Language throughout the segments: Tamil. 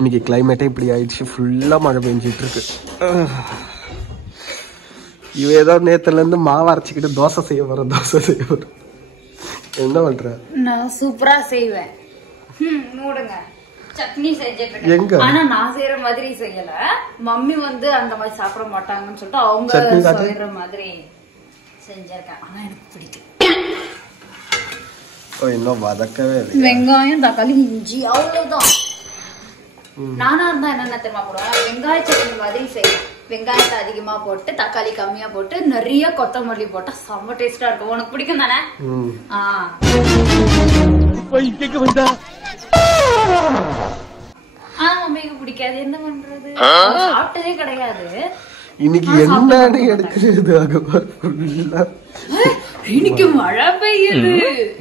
இன்னைக்கு கிளைமேட்டே இப்படி ஆயிடுச்சு, ஃபுல்லா மழை பெஞ்சிட்டு இருக்கு. இவ ஏதோ நேத்துல இருந்து மாவு அரைச்சிக்கிட்டு தோசை செய்ய வரும். என்ன பண்ற? நான் சூப்பரா செய்வேன். மூடுங்க. சட்னி செஞ்சிட்டு எங்க? ஆனா நான் செய்யற மாதிரி செய்யல. மம்மி வந்து அந்த மாதிரி சாப்பிட மாட்டாங்கன்னு சொல்லிட்டு அவங்க செய்யற மாதிரி செஞ்சிருக்கேன். ஆனா எனக்கு பிடிக்கும். இன்னும் வதக்கவே இல்லை. வெங்காயம், தக்காளி, இஞ்சி அவ்வளவுதான். நானா இருந்தா என்னென்ன தெரியுமா போடுவேன்? வெங்காய சட்னி மாதிரி செய்வேன். வெங்காயத்தை அதிகமா போட்டு தக்காளி கம்மியா போட்டு நிறைய கொத்தமல்லி போட்டா செம்ம டேஸ்டா இருக்கும். உனக்கு பிடிக்கும் தானே? மம்மிக்கு பிடிக்காது. என்ன பண்றது? சாப்பிட்டதே கிடையாது. இன்னைக்கு என்னன்னு எடுக்கிறது? இன்னைக்கு மழை பெய்யுது.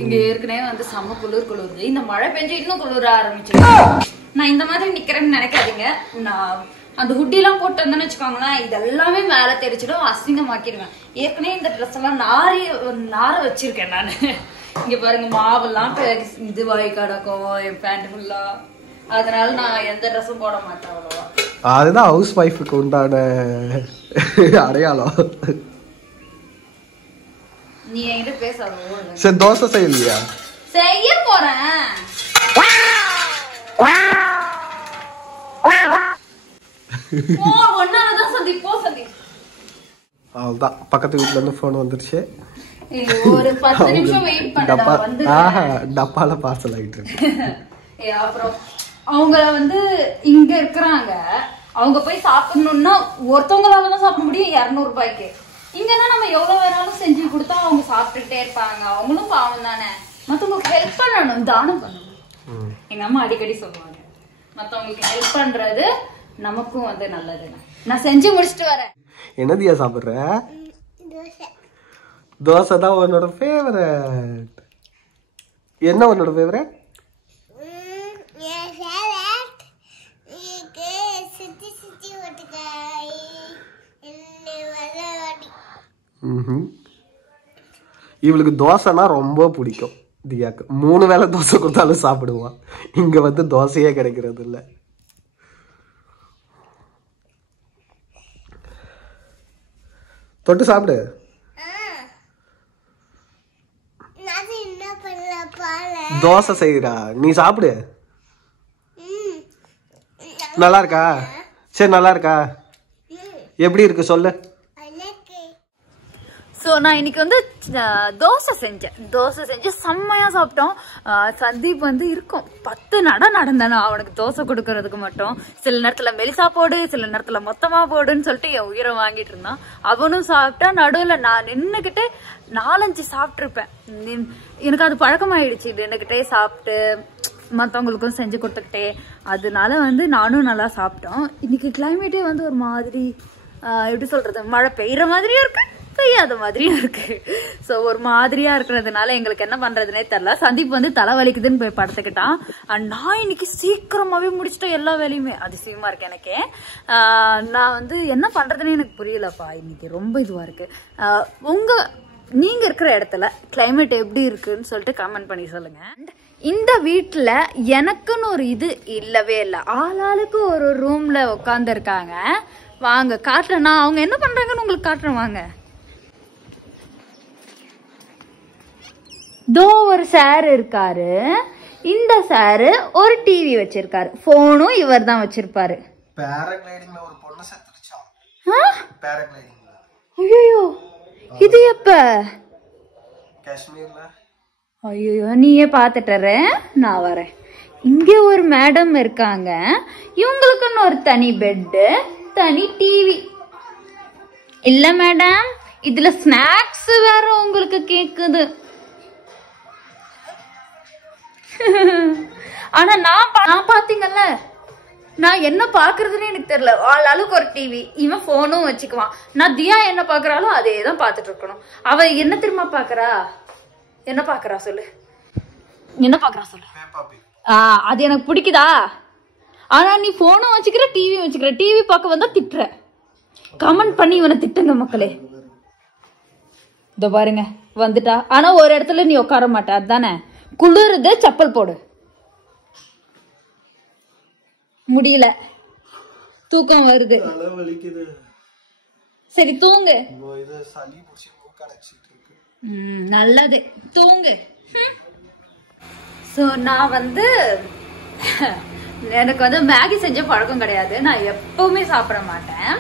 இங்க ஏற்கனவே வந்து செம்ம குளிருது. இந்த மழை பெஞ்சு இன்னும் குளிர ஆரம்பிச்சு. நான் இந்த மாதிரி நிக்கிறேன்னு நினைக்காதீங்க. நான் அந்த ஹுட்டி எல்லாம் போட்டு வந்தேன்னு வச்சுக்கோங்களேன், இதெல்லாமே மேல தெரிச்சிடும், அசிங்கமாக்கிடுவேன். ஏற்கனவே இந்த ட்ரெஸ் எல்லாம் நார வச்சிருக்கேன் நானு. இங்க பாருங்க, மாவெல்லாம் இதுவாகி கிடக்கும் என் பேண்ட் ஃபுல்லா. அதனால நான் எந்த ட்ரெஸ்ஸும் போட மாட்டேன் அவ்வளவா. அதுதான் ஹவுஸ் ஒய்ஃபுக்கு உண்டான அடையாளம். நீ என்கிட்ட பேசாத. சரி, தோசை செய்யலையா? செய்ய போறேன். அவ்வளவுதான், பக்கத்து வீட்டுல இருந்து போன் வந்துருச்சு. ஒரு 10 நிமிஷம் வெயிட் பண்ண டப்பால பார்சல் ஆயிட்டு இருக்கு. அப்புறம் அவங்க வந்து இங்க இருக்கிறாங்க. அவங்க போய் சாப்பிடணும்னா ஒருத்தவங்களால தான் சாப்பிட முடியும் 200 ரூபாய்க்கு. இங்கன்னா நம்ம எவ்வளவு வேணாலும் செஞ்சு கொடுத்தா அவங்க சாப்பிட்டுட்டே இருப்பாங்க. அவங்களும் பாவம் தானே, மத்தவங்களுக்கு ஹெல்ப் பண்ணணும், தானம் பண்ணணும். எங்க அம்மா அடிக்கடி சொல்லுவாங்க, மத்தவங்களுக்கு ஹெல்ப் பண்றது நமக்கும் வந்து நல்லது. நான் செஞ்சு முடிச்சுட்டு வரேன். என்னதியா சாப்பிடுற? தோசை தான் உன்னோட ஃபேவரட். என்ன உன்னோட ஃபேவரட்? இவளுக்கு தோசைனா ரொம்ப பிடிக்கும். தியாக்கு 3 வேளை தோசை கொடுத்தாலும் சாப்பிடுவான். இங்க வந்து தோசையே கிடைக்கிறது இல்ல. தொட்டு சாப்பிடு. தோசை செய்யறா, நீ சாப்பிடு. நல்லா இருக்கா? சரி, நல்லா இருக்கா? எப்படி இருக்கு சொல்லு. ஸோ நான் இன்னைக்கு வந்து தோசை செஞ்சு செம்மையா சாப்பிட்டோம். சந்தீப் வந்து இருக்கும் 10 நடந்தானே அவனுக்கு தோசை கொடுக்கறதுக்கு மட்டும். சில நேரத்துல மெலிசா போடு, சில நேரத்துல மொத்தமா போடுன்னு சொல்லிட்டு என் உயிரை வாங்கிட்டு இருந்தான். அவனும் சாப்பிட்டா. நடுவுல நான் நின்னுகிட்டே 4-5 சாப்பிட்டுருப்பேன். எனக்கு அது பழக்கமாயிடுச்சு, நின்னுகிட்டே சாப்பிட்டு மற்றவங்களுக்கும் செஞ்சு கொடுத்துக்கிட்டே. அதனால வந்து நானும் நல்லா சாப்பிட்டோம். இன்னைக்கு கிளைமேட்டே வந்து ஒரு மாதிரி எப்படி சொல்றது, மழை பெய்யற மாதிரியும் இருக்கு, பெய்யாத மாதிரியும் இருக்கு. ஸோ ஒரு மாதிரியா இருக்கிறதுனால எங்களுக்கு என்ன பண்றதுனே தெரியல. சந்தீப் வந்து தலை வலிக்குதுன்னு போய் படுத்துக்கிட்டான். நான் இன்னைக்கு சீக்கிரமாவே முடிச்சிட்டேன் எல்லா வேலையுமே. அதிசயமா இருக்கு எனக்கே. நான் வந்து என்ன பண்றதுன்னு எனக்கு புரியலப்பா. இன்னைக்கு ரொம்ப இதுவா இருக்கு. நீங்க இருக்கிற இடத்துல கிளைமேட் எப்படி இருக்குன்னு சொல்லிட்டு கமெண்ட் பண்ணி சொல்லுங்க. இந்த வீட்டுல எனக்குன்னு ஒரு இது இல்லவே இல்லை. ஆளாளுக்கு ஒரு ரூம்ல உட்கார்ந்து இருக்காங்க. வாங்க காட்டுறேன், நான் அவங்க என்ன பண்றாங்கன்னு உங்களுக்கு காட்டுறேன் வாங்க. தோ ஒரு சார் இருக்காரு. இந்த சாரு ஒரு டிவி வச்சிருக்காரு. போனும் இவர் தான் வச்சிருப்பாரு. பேராகிளைடிங்ல ஒரு பொண்ணு செத்துருச்சாம். பேராகிளைடிங்ல. ஐயோ, இது எப்ப? காஷ்மீர்ல. ஐயோ, நீயே பாத்துட்டற, நான் வரேன். இங்க ஒரு மேடம் இருக்காங்க. இவங்களுக்குன்னு ஒரு தனி பெட்டு, தனி டிவி. இல்ல மேடம், இதுல ஸ்நாக்ஸ் வேற உங்களுக்கு கேக்குது. ஆனா நான் பாத்தீங்கல்ல, நான் என்ன பாக்குறதுன்னு எனக்கு தெரியல. ஆளாளுக்கு ஒரு டிவி. இவன் போனும் வச்சுக்குவான். நான் தியா என்ன பாக்குறாளோ அதே தான் பாத்துட்டு இருக்கணும். அவ என்ன தெரியுமா பாக்குறா? என்ன பாக்குறா சொல்லு, என்ன பாக்குறா சொல்லு. அது எனக்கு பிடிக்குதா? ஆனா நீ போனும் வச்சுக்கிற, டிவியும் வச்சுக்கிற. டிவி பார்க்க வந்தா திட்டுற. கமெண்ட் பண்ணி இவனை திட்டுங்க மக்களே. இதோ பாருங்க வந்துட்டா. ஆனா ஒரு இடத்துல நீ உட்கார மாட்ட, அதுதானே? குளிருது, செப்பல் போடு. முடியல, தூக்கம் வருது. சரி தூங்கு. நல்லது, தூங்கு. சோ நான் வந்து எனக்கு வந்து மேகி செஞ்ச பழக்கம் கிடையாது. நான் எப்பவுமே சாப்பிட மாட்டேன்.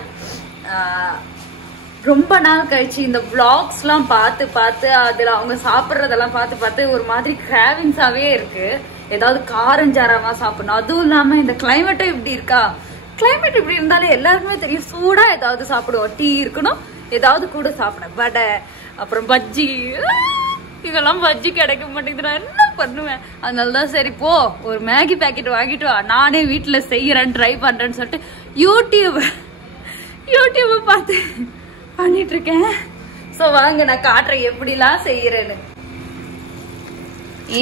ரொம்ப நாள் கழிச்சு இந்த vlogsலாம் பார்த்து பார்த்து அதுல அவங்க சாப்பிட்றதெல்லாம் பார்த்து பார்த்து ஒரு மாதிரி கிராவிங்ஸாவே இருக்கு. ஏதாவது காரஞ்சாரமா சாப்பிடணும். அதுவும் இல்லாம இந்த கிளைமேட்டும் இப்படி இருக்கா. கிளைமேட் இப்படி இருந்தாலே எல்லாருக்குமே தெரியும், சூடா ஏதாவது சாப்பிடுவோம். டீ இருக்கணும், ஏதாவது கூட சாப்பிடணும். வடை, அப்புறம் பஜ்ஜி. இதெல்லாம் பஜ்ஜி கிடைக்க மாட்டேங்குது, நான் என்ன பண்ணுவேன்? அதனாலதான் சரி போ ஒரு மேகி பேக்கெட் வாங்கிட்டு வா, நானே வீட்டுல செய்யறேன், ட்ரை பண்றேன்னு சொல்லிட்டு யூடியூப் பார்த்து பண்ணிட்டு இருக்கேன். சோ வாங்க நான் காட்டுறேன் எப்படிலாம் செய்யறேன்னு.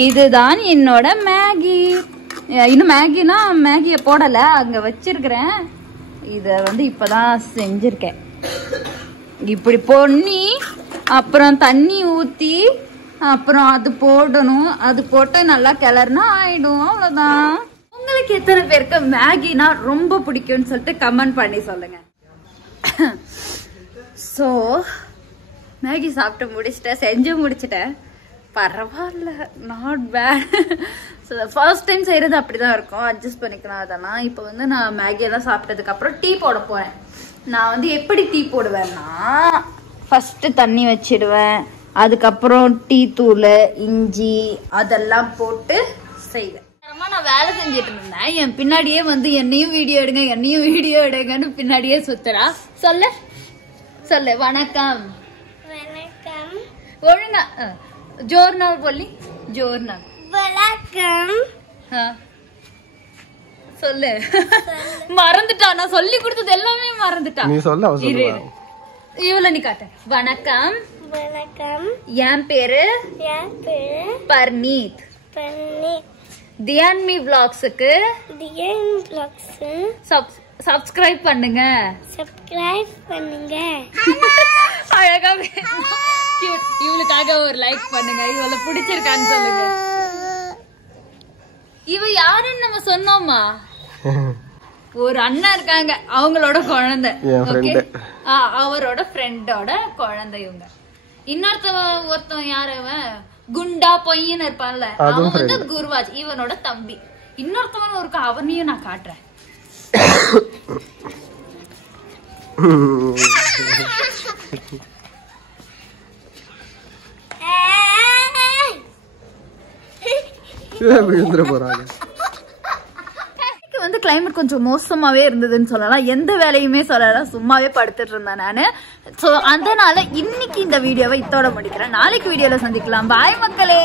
இதுதான் என்னோட மேகி. இன்னும் மேகினா மேகிய போடல, அங்க வச்சிருக்கிறேன். இத வந்து இப்பதான் செஞ்சிருக்கேன். இப்படி பொண்ணி அப்புறம் தண்ணி ஊத்தி அப்புறம் அது போடணும். அது போட்டு நல்லா கிளறுனா ஆயிடும். அவ்வளவுதான். உங்களுக்கு எத்தனை பேருக்கு மேகினா ரொம்ப பிடிக்கும்னு சொல்லிட்டு கமெண்ட் பண்ணி சொல்லுங்க. ஸோ மேகி சாப்பிட்டு முடிச்சிட்டேன், செஞ்சு முடிச்சிட்டேன். பரவாயில்ல, not bad. So first time செய்யறது அப்படிதான் இருக்கும், அட்ஜஸ்ட் பண்ணிக்கலாம் அதெல்லாம். இப்போ வந்து நான் மேகியெல்லாம் சாப்பிட்டதுக்கு அப்புறம் டீ போட போறேன். நான் வந்து எப்படி டீ போடுவேன்னா, ஃபர்ஸ்ட் தண்ணி வச்சிடுவேன், அதுக்கப்புறம் டீ தூள், இஞ்சி அதெல்லாம் போட்டு செய்வேன். நான் வேலை செஞ்சிட்டு இருந்தேன். என் பின்னாடியே வந்து என்னையும் வீடியோ எடுங்கன்னு பின்னாடியே சுத்துறா. சொல்லு சொல்லு. வணக்கம். வணக்கம். ஒழுங்கா ஜோர்னால் போலி. ஜோர்னால். வணக்கம். சொல்லு. மறந்துட்டா, நான் சொல்லி கொடுத்தது எல்லாமே மறந்துட்டா. நீ சொல்ல இவ்வளவு நீ காட்ட. வணக்கம். வணக்கம். என் பேரு பர்னீத். தியான்மி vlogsக்கு சப்ஸ்கிரைப் பண்ணுங்க. அழகா இவளுக்காக ஒரு லைக் பண்ணுங்க. இவளை பிடிச்சிருக்கான்னு சொல்லுங்க. இவ யாருன்னு நம்ம சொன்னோமா? ஒரு அண்ணா இருக்காங்க, அவங்களோட குழந்தை. அவரோட ஃப்ரெண்டோட குழந்தை இவங்க. ஒருத்தன் யாரு? அவன் குண்டா பையன் இருப்பான்ல, அவன் வந்து குருவாஜ், இவனோட தம்பி. இன்னொருத்தவன் இருக்க, அவனையும் நான் காட்டுறேன். வந்து கிளைமேட் கொஞ்சம் மோசமாவே இருந்ததுன்னு சொல்லலாம். எந்த வேலையுமே சொல்லலாம், சும்மாவே படுத்துட்டு இருந்தேன் நானு. சோ அதனால இன்னைக்கு இந்த வீடியோவை இதோட முடிக்கிறேன். நாளைக்கு வீடியோல சந்திக்கலாம். பாய் மக்களே.